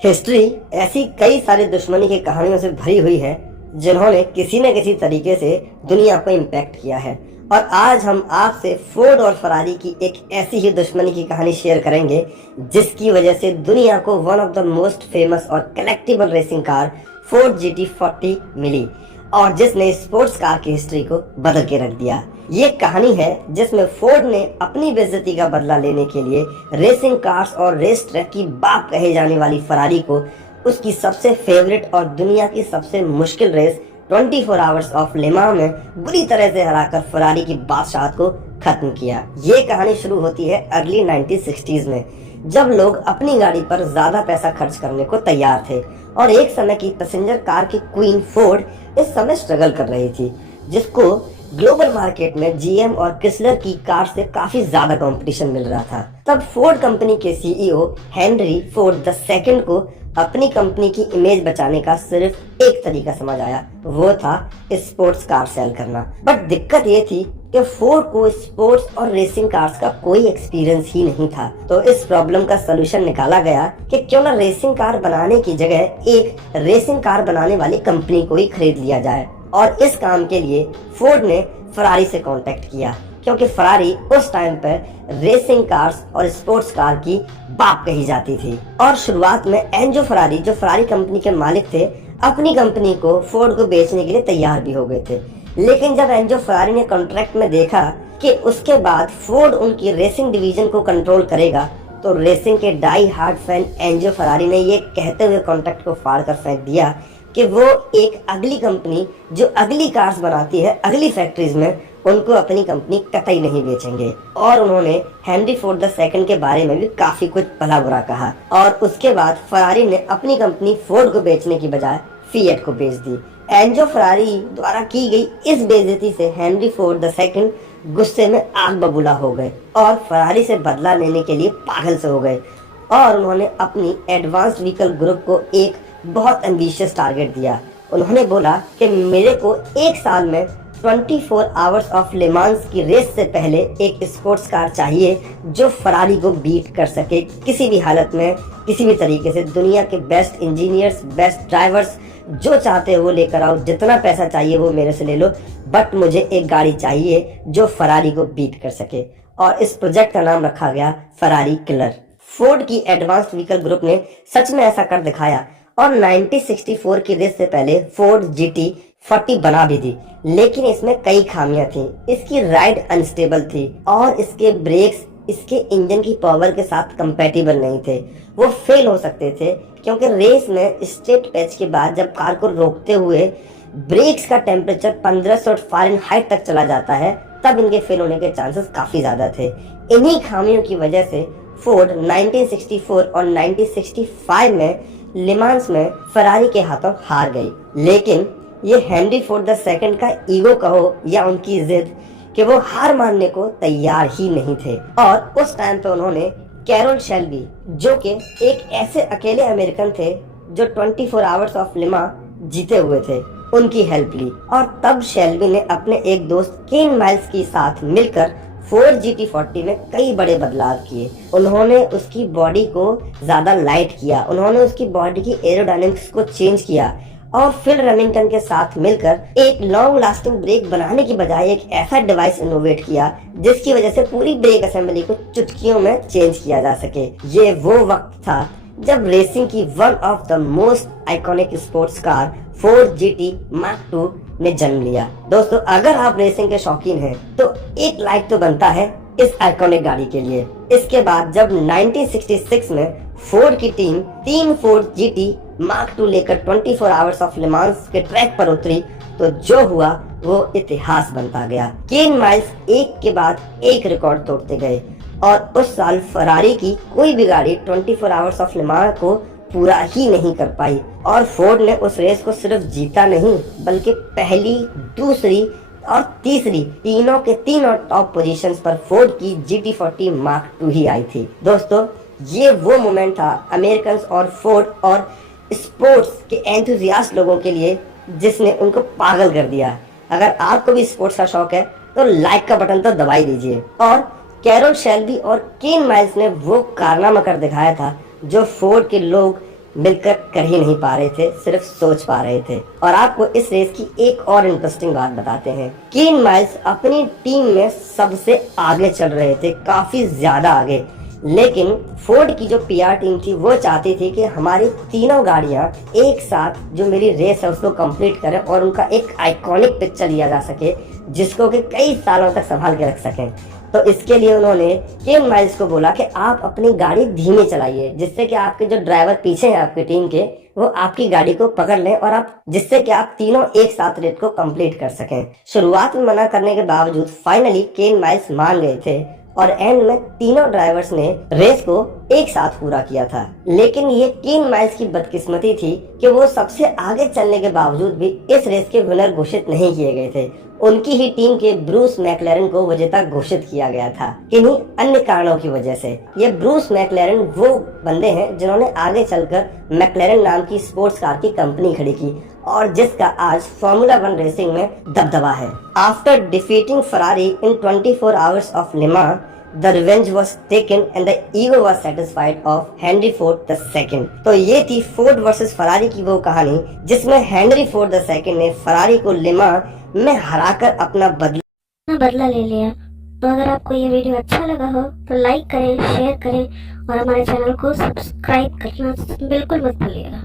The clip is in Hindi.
हिस्ट्री ऐसी कई सारी दुश्मनी की कहानियों से भरी हुई है जिन्होंने किसी न किसी तरीके से दुनिया को इम्पैक्ट किया है। और आज हम आपसे फोर्ड और फरारी की एक ऐसी ही दुश्मनी की कहानी शेयर करेंगे जिसकी वजह से दुनिया को one of the most famous और collectible racing car Ford GT40 मिली और जिसने स्पोर्ट्स कार की हिस्ट्री को बदल के रख दिया। ये कहानी है जिसमें फोर्ड ने अपनी बेइज्जती का बदला लेने के लिए रेसिंग कार्स और रेस ट्रैक की बाप कहे जाने वाली फरारी को उसकी सबसे फेवरेट और दुनिया की सबसे मुश्किल रेस 24 आवर्स ऑफ ले मां में बुरी तरह से हराकर फरारी की बादशाहत को खत्म किया। ये कहानी शुरू होती है अर्ली 1960s में, जब लोग अपनी गाड़ी पर ज्यादा पैसा खर्च करने को तैयार थे और एक समय की पैसेंजर कार की क्वीन फोर्ड इस समय स्ट्रगल कर रही थी, जिसको ग्लोबल मार्केट में GM और क्रिसलर की कार से काफी ज्यादा कंपटीशन मिल रहा था। तब फोर्ड कंपनी के CEO हेनरी फोर्ड II को अपनी कंपनी की इमेज बचाने का सिर्फ एक तरीका समझ आया, वो था स्पोर्ट्स कार सेल करना। बट दिक्कत ये थी कि फोर्ड को स्पोर्ट्स और रेसिंग कार्स का कोई एक्सपीरियंस ही नहीं था। तो इस प्रॉब्लम का सलूशन निकाला गया कि क्यों ना रेसिंग कार बनाने की जगह एक रेसिंग कार बनाने वाली कंपनी को ही खरीद लिया जाए। और इस काम के लिए फोर्ड ने फरारी से कांटेक्ट किया, क्योंकि फरारी उस टाइम पर रेसिंग कार्स और स्पोर्ट्स कार की बाप कही जाती थी। और शुरुआत में एंजो फरारी, जो फरारी कंपनी के मालिक थे, अपनी कंपनी को फोर्ड को बेचने के लिए तैयार भी हो गए थे। लेकिन जब एंजो फरारी ने कॉन्ट्रैक्ट में देखा कि उसके बाद फोर्ड उनकी रेसिंग डिवीजन को कंट्रोल करेगा, तो रेसिंग के die hard fan Enzo Ferrari ने ये कहते हुए कॉन्ट्रैक्ट को फाड़ कर फेंक दिया कि वो एक अगली कंपनी जो अगली कार्स बनाती है अगली फैक्ट्रीज में, उनको अपनी कंपनी कतई नहीं बेचेंगे। और उन्होंने हेनरी फोर्ड II के बारे में भी काफी कुछ भला बुरा कहा। और उसके बाद फरारी ने अपनी कंपनी फोर्ड को बेचने की बजाय फिएट को बेच दी। एंजो फरारी द्वारा की गई इस बेइज्जती से हेनरी फोर्ड II गुस्से में आग बबूला हो गए और फरारी से बदला लेने के लिए पागल से हो गए। और उन्होंने अपनी एडवांस्ड व्हीकल ग्रुप को एक बहुत एम्बिशियस टारगेट दिया। उन्होंने बोला कि मेरे को एक साल में 24 आवर्स ऑफ ले मांस की रेस से पहले एक स्पोर्ट्स कार चाहिए जो फरारी को बीट कर सके किसी भी हालत में, किसी भी तरीके से। दुनिया के बेस्ट इंजीनियर्स, बेस्ट ड्राइवर्स, जो चाहते हो वो लेकर आओ, जितना पैसा चाहिए वो मेरे से ले लो, बट मुझे एक गाड़ी चाहिए जो फरारी को बीट कर सके। और इस प्रोजेक्ट का नाम रखा गया फरारी किलर। फोर्ड की एडवांस्ड व्हीकल ग्रुप ने सच में ऐसा कर दिखाया और 1964 की रेस से पहले फोर्ड GT40 बना भी दी। लेकिन इसमें कई खामियां थी। इसकी राइड अनस्टेबल थी और इसके ब्रेक्स इसके इंजन की पावर के साथ कंपैटिबल नहीं थे। वो फेल हो सकते थे क्योंकि रेस में स्ट्रेट पैच के बाद जब कार को रोकते हुए ब्रेक्स का टेम्परेचर 1500 फ़ारेनहाइट तक चला जाता है, तब इनके फेल होने के चांसेस काफी ज्यादा थे। इन्हीं खामियों की वजह से फोर्ड 1964 और 1965 में ले मांस में फरारी के हाथों हार गई। लेकिन ये हेनरी फोर्ड II का ईगो कहो या उनकी जिद कि वो हार मानने को तैयार ही नहीं थे। और उस टाइम पे उन्होंने कैरोल शेल्बी, जो कि एक ऐसे अकेले अमेरिकन थे जो 24 आवर्स ऑफ ले मां जीते हुए थे, उनकी हेल्प ली। और तब शेल्बी ने अपने एक दोस्त केन माइल्स के साथ मिलकर फोर्ड GT40 में कई बड़े बदलाव किए। उन्होंने उसकी बॉडी को ज्यादा लाइट किया, उन्होंने उसकी बॉडी की एरोडायनेमिक्स को चेंज किया और फिल रेमिंगटन के साथ मिलकर एक लॉन्ग लास्टिंग ब्रेक बनाने की बजाय एक ऐसा डिवाइस इनोवेट किया जिसकी वजह से पूरी ब्रेक असेंबली को चुटकियों में चेंज किया जा सके। ये वो वक्त था जब रेसिंग की one of the most iconic sports car Ford GT Mark II ने जन्म लिया। दोस्तों, अगर आप रेसिंग के शौकीन हैं तो एक लाइक तो बनता है इस आइकॉनिक गाड़ी के लिए। इसके बाद जब 1966 में फोर्ड की team 3 Ford GT Mark II लेकर 24 आवर्स ऑफ ले मांस के ट्रैक पर उतरी, तो जो हुआ वो इतिहास बनता गया। केन माइल्स एक के बाद एक रिकॉर्ड तोड़ते गए और उस साल फरारी की कोई भी गाड़ी 24 आवर्स ऑफ ले मांस को पूरा ही नहीं कर पाई। और फोर्ड ने उस रेस को सिर्फ जीता नहीं, बल्कि पहली, दूसरी और तीसरी, तीनों के तीनों टॉप पोजीशंस पर फोर्ड की GT40 Mark II ही आई थी। दोस्तों, ये वो मोमेंट था अमेरिकन और फोर्ड और स्पोर्ट्स के एंथुसियास्ट लोगों के लिए जिसने उनको पागल कर दिया। अगर आपको भी स्पोर्ट्स का शौक है तो लाइक का बटन तो दबा ही दीजिए। और कैरोल शेल्बी और केन माइल्स ने वो कारनामा कर दिखाया था जो फोर्ड के लोग मिलकर कर ही नहीं पा रहे थे, सिर्फ सोच पा रहे थे। और आपको इस रेस की एक और इंटरेस्टिंग बात बताते हैं। केन माइल्स अपनी टीम में सबसे आगे चल रहे थे, काफी ज्यादा आगे। लेकिन फोर्ड की जो पीआर टीम थी वो चाहती थी कि हमारी तीनों गाड़ियां एक साथ जो मेरी रेस है उसको कंप्लीट करें और उनका एक आइकॉनिक पिक्चर लिया जा सके जिसको कि कई सालों तक संभाल के रख सकें। तो इसके लिए उन्होंने केन माइल्स को बोला कि आप अपनी गाड़ी धीमे चलाइए, जिससे कि आपके जो ड्राइवर पीछे हैं आपकी टीम के, वो आपकी गाड़ी को पकड़ लें और आप जिससे कि आप तीनों एक साथ रेस को कंप्लीट कर सकें। शुरुआत में मना करने के बावजूद फाइनली केन माइल्स मान गए थे और एंड में तीनों ड्राइवर्स ने रेस को एक साथ पूरा किया था। लेकिन ये केन माइल्स की बदकिस्मती थी कि वो सबसे आगे चलने के बावजूद भी इस रेस के विनर घोषित नहीं किए गए थे। उनकी ही टीम के ब्रूस मैकलेरन को विजेता घोषित किया गया था, किन्हीं अन्य कारणों की वजह से। ये ब्रूस मैकलेरन वो बंदे हैं जिन्होंने आगे चलकर मैकलेरन नाम की स्पोर्ट्स कार की कंपनी खड़ी की और जिसका आज फॉर्मूला 1 रेसिंग में दबदबा है। After defeating Ferrari in 24 hours of ले मांस, The revenge was taken and the ego was satisfied of Henry Ford II। तो ये थी फोर्ड वर्सेस फरारी की वो कहानी जिसमें हेनरी फोर्ड II ने फरारी को ले मांस में हराकर अपना बदला ले लिया। तो अगर आपको ये वीडियो अच्छा लगा हो तो लाइक करें, शेयर करें और हमारे चैनल को सब्सक्राइब करना बिल्कुल मत भूलिएगा।